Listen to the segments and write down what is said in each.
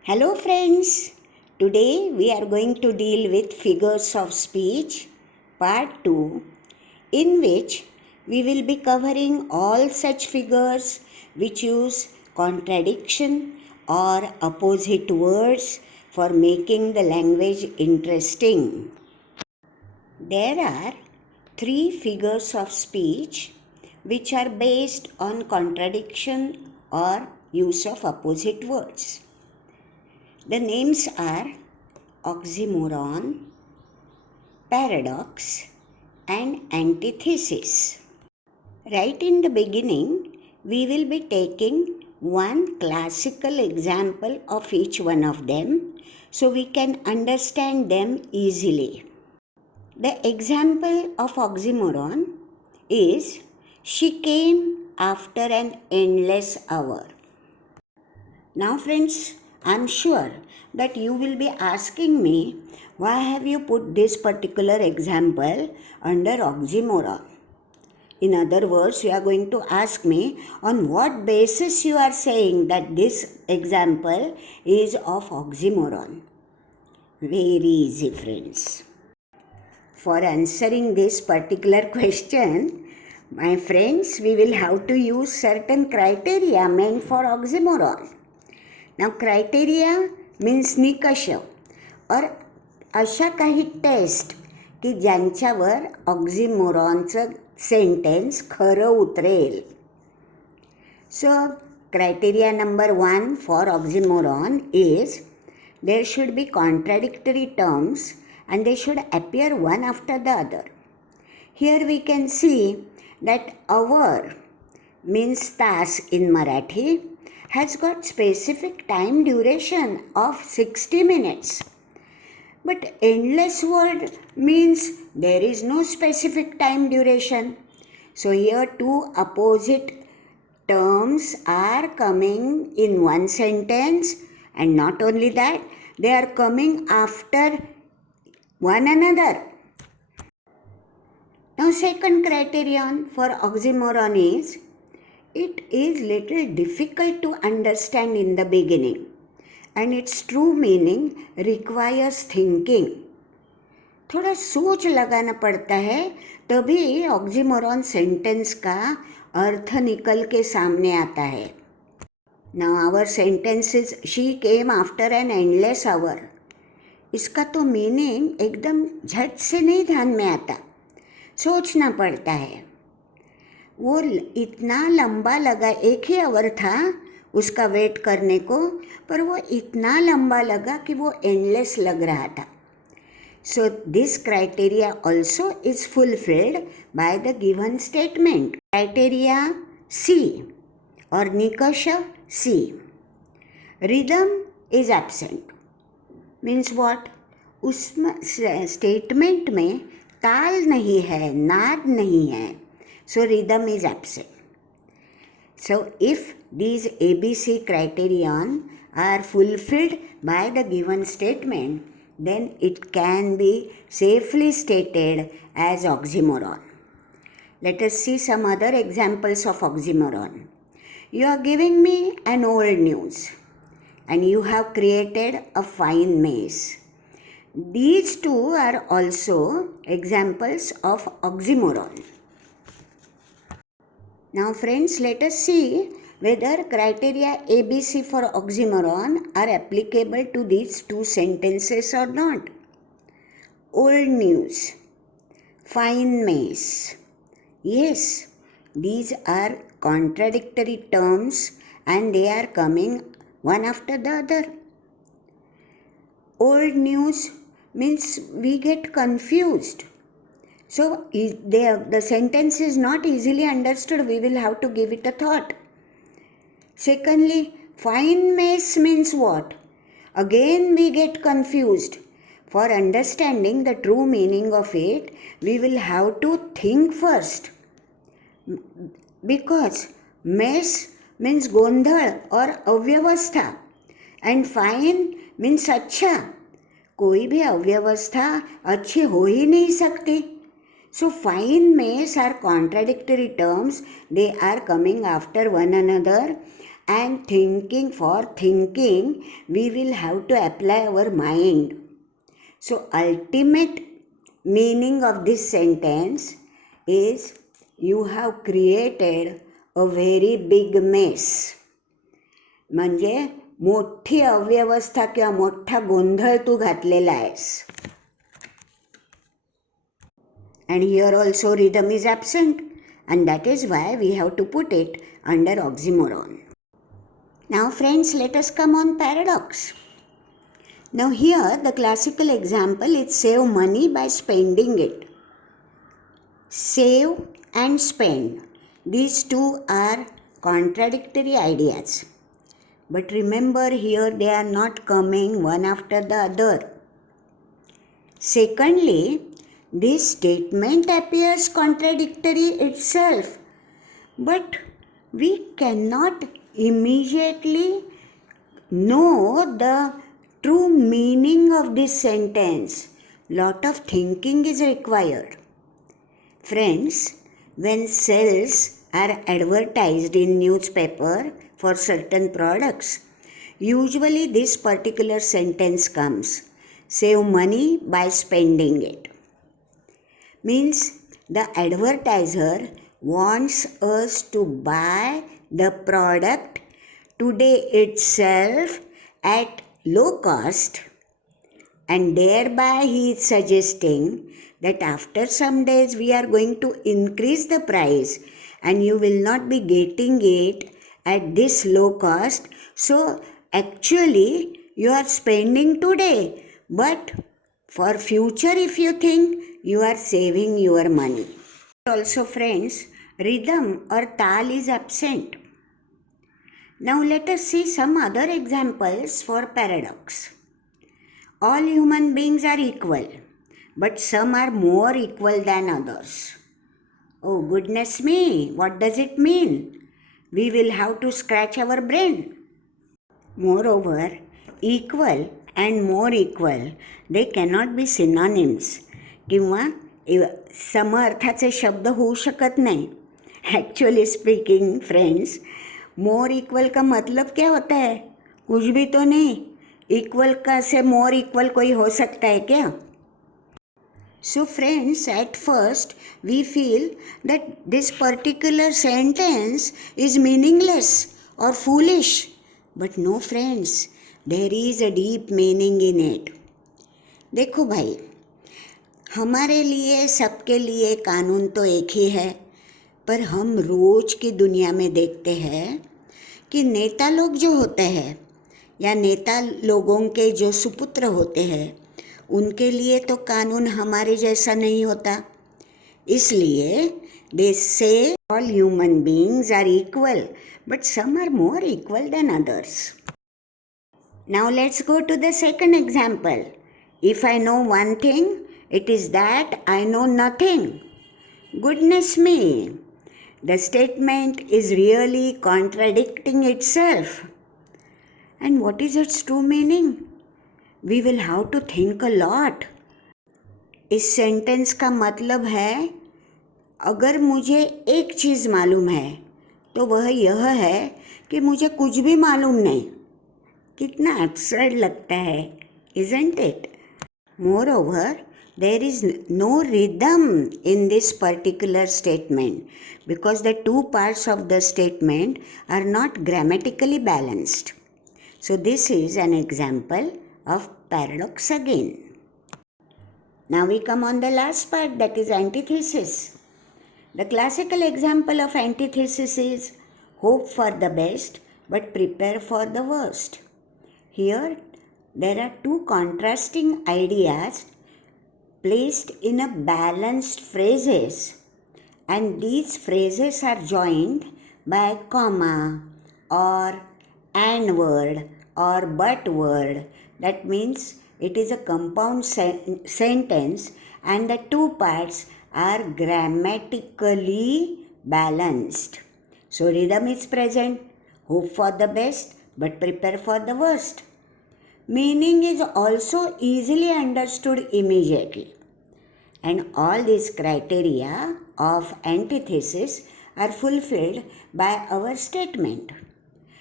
Hello friends, today we are going to deal with figures of speech part 2, in which we will be covering all such figures which use contradiction or opposite words for making the language interesting. There are 3 figures of speech which are based on contradiction or use of opposite words. The names are oxymoron, paradox, and antithesis. Right in the beginning, we will be taking one classical example of each one of them so we can understand them easily. The example of oxymoron is she came after an endless hour. Now friends, I am sure that you will be asking me, why have you put this particular example under oxymoron? In other words, you are going to ask me on what basis you are saying that this example is of oxymoron. Very easy friends. For answering this particular question, my friends, we will have to use certain criteria meant for oxymoron. Now criteria means निकष और अशा काही test की ज्यांच्यावर ऑक्झिमोरॉनचं sentence खरं उतरेल. सो criteria number 1 for oxymoron is there should be contradictory terms and they should appear one after the other. Here we can see that hour means Tas in Marathi has got specific time duration of 60 minutes. But endless word means there is no specific time duration. So here two opposite terms are coming in one sentence, and not only that, they are coming after one another. Now second criterion for oxymoron is it is little difficult to understand in the beginning and its true meaning requires thinking. थोड़ा सोच लगाना पड़ता है तभी oxymoron sentence का अर्थ निकल के सामने आता है. Now our sentence is she came after an endless hour. इसका तो मीनिंग एकदम झट से नहीं ध्यान में आता, सोचना पड़ता है. वो इतना लंबा लगा, एक ही आवर था उसका वेट करने को, पर वो इतना लंबा लगा कि वो एंडलेस लग रहा था. So this criteria also is fulfilled by the given statement. Criteria सी और निकष सी. Rhythm is absent means what? उस स्टेटमेंट में ताल नहीं है, नाद नहीं है. So rhythm is absent. So if these ABC criterion are fulfilled by the given statement, then it can be safely stated as oxymoron. Let us see some other examples of oxymoron. You are giving me an old news and you have created a fine maze. These two are also examples of oxymoron. Now friends, let us see whether criteria ABC for oxymoron are applicable to these two sentences or not. Old news, fine maze. Yes, these are contradictory terms and they are coming one after the other. Old news means we get confused. So the sentence is not easily understood. We will have to give it a thought. Secondly, fine maze means what? Again we get confused. For understanding the true meaning of it, we will have to think first. Because mess means gondhal or avyavastha and fine means अच्छा. कोई भी अव्यवस्था अच्छी हो ही नहीं सकती. So fine maze are contradictory terms. They are coming after one another and thinking, for thinking, we will have to apply our mind. So, ultimate meaning of this sentence is you have created a very big mess. म्हणजे मोठी अव्यवस्था किंवा मोठा गोंधळ तू घातलेला आहेस. And here also rhythm is absent, and that is why we have to put it under oxymoron. Now friends, let us come on paradox. Now here the classical example is save money by spending it. Save and spend, these two are contradictory ideas. But remember, here they are not coming one after the other. Secondly, this statement appears contradictory itself, but we cannot immediately know the true meaning of this sentence. Lot of thinking is required. Friends, when sales are advertised in newspaper for certain products, usually this particular sentence comes, save money by spending it. Means the advertiser wants us to buy the product today itself at low cost, and thereby he is suggesting that after some days we are going to increase the price and you will not be getting it at this low cost. So actually you are spending today, but for future if you think, you are saving your money. Also friends, rhythm or tal is absent. Now let us see some other examples for paradox. All human beings are equal, but some are more equal than others. Oh goodness me, what does it mean? We will have to scratch our brain. Moreover, equal and more equal, they cannot be synonyms किंवा समअर्थाचे शब्द होऊ शकत नाही. Actually speaking friends, मोर equal का मतलब क्या होता है? कुछ भी तो नहीं. इक्वल का से मोर इक्वल कोई हो सकता है क्या? So friends, at first we feel that this particular sentence is meaningless or foolish. But no friends, there is a deep meaning in it. देखो भाई, हमारे लिए सबके लिए कानून तो एक ही है, पर हम रोज की दुनिया में देखते हैं कि नेता लोग जो होते हैं या नेता लोगों के जो सुपुत्र होते हैं, उनके लिए तो कानून हमारे जैसा नहीं होता. इसलिए दे से all human beings are equal, but some are more equal than others. Now let's go to the second example. If I know one thing, it is that I know nothing. Goodness me, the statement is really contradicting itself. And what is its true meaning? We will have to think a lot. इस sentence का मतलब है, अगर मुझे एक चीज़ मालूम है तो वह यह है कि मुझे कुछ भी मालूम नहीं. कितना absurd लगता है, isn't it? Moreover, there is no rhythm in this particular statement because the two parts of the statement are not grammatically balanced. So this is an example of paradox again. Now we come on the last part, that is antithesis. The classical example of antithesis is hope for the best but prepare for the worst. Here there are two contrasting ideas placed in a balanced phrases, and these phrases are joined by a comma or and word or but word. That means it is a compound sentence and the two parts are grammatically balanced. So rhythm is present, hope for the best but prepare for the worst. Meaning is also easily understood immediately. And all these criteria of antithesis are fulfilled by our statement.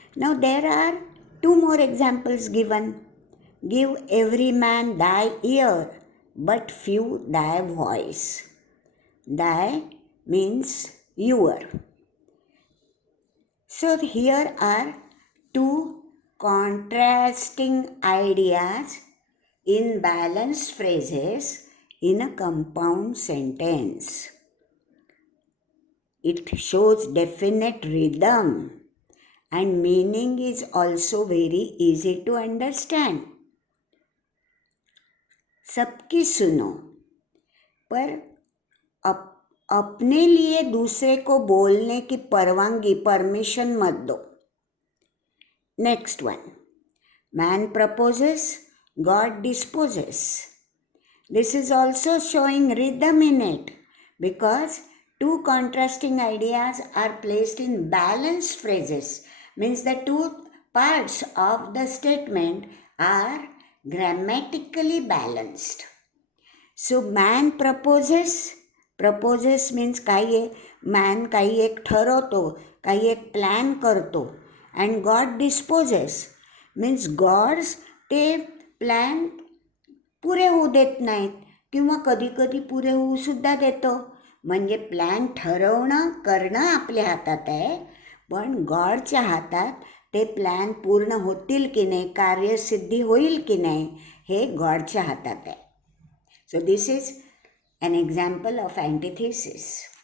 Now there are two more examples given. Give every man thy ear, but few thy voice. Thy means your. So here are two contrasting ideas in balanced phrases in a compound sentence. It shows definite rhythm and meaning is also very easy to understand. सबकी सुनो, पर अपने लिए दूसरे को बोलने की परवानगी परमिशन मत दो. Next one. Man proposes, God disposes. This is also showing rhythm in it because two contrasting ideas are placed in balanced phrases. Means the two parts of the statement are grammatically balanced. So man proposes. Proposes means man काही एक ठरवतो, काही एक plan करतो. And God disposes means God's ते plan पुरे होऊ देत नाहीत किंवा कधी कधी पुरे होऊ सुद्धा देतो. म्हणजे प्लॅन ठरवणं करणं आपल्या हातात आहे, पण गॉडच्या हातात ते प्लॅन पूर्ण होतील की नाही, कार्यसिद्धी होईल की नाही, हे गॉडच्या हातात आहे. So this is an example of antithesis.